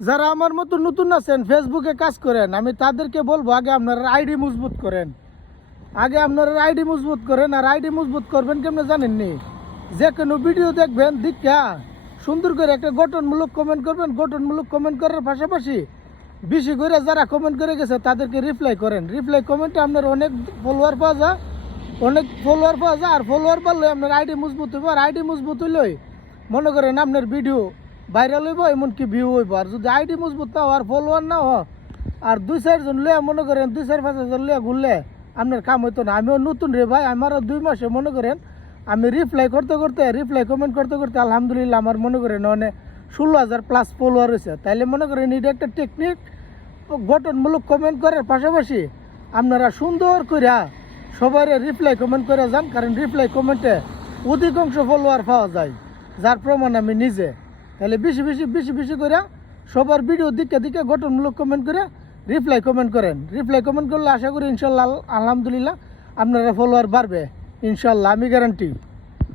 যারা আমার মতো নতুন আছেন, ফেসবুকে কাজ করেন, আমি তাদেরকে বলবো আগে আপনারা আইডি মজবুত করেন। আগে আপনারা আইডি মজবুত করেন। আর আইডি মজবুত করবেন কেমনে জানেননি? যে কোনো ভিডিও দেখবেন, দীক্ষা সুন্দর করে একটা গঠনমূলক কমেন্ট করবেন। গঠনমূলক কমেন্ট করার পাশাপাশি বেশি করে যারা কমেন্ট করে গেছে তাদেরকে রিপ্লাই করেন। রিপ্লাই কমেন্টে আপনার অনেক ফলোয়ার পাওয়া যায়, আর ফলোয়ার পারলে আপনার আইডি মজবুত হইব। আর আইডি মজবুত হইলেই মনে করেন আপনার ভিডিও ভাইরাল হইব, এমনকি ভিউ হইব। আর যদি আইডি মজবুত না আর ফলোয়ার না আর 2-4 জন লিয়া মনে করেন 2-4-5 জন লিয়া ঘুরলে আপনার কাম হইতো না। আমিও নতুন রে ভাই, আমারও 2 মাসে মনে করেন আমি রিপ্লাই কমেন্ট করতে করতে আলহামদুলিল্লাহ আমার মনে করেন মানে 16,000+ ফলোয়ার হয়েছে। তাইলে মনে করেন এটা একটা টেকনিক। গঠনমূলক কমেন্ট করার পাশাপাশি আপনারা সুন্দর করে সবাই রিপ্লাই কমেন্ট করে যান, কারণ রিপ্লাই কমেন্টে অধিকাংশ ফলোয়ার পাওয়া যায়, যার প্রমাণ আমি নিজে। তাহলে বেশি করে সবার ভিডিও দিকে গঠনমূলক কমেন্ট করে রিপ্লাই কমেন্ট করেন। রিপ্লাই কমেন্ট করলে আশা করি ইনশাল্লাহ আলহামদুলিল্লাহ আপনারা ফলোয়ার বাড়বে ইনশাল্লাহ, আমি গ্যারান্টি।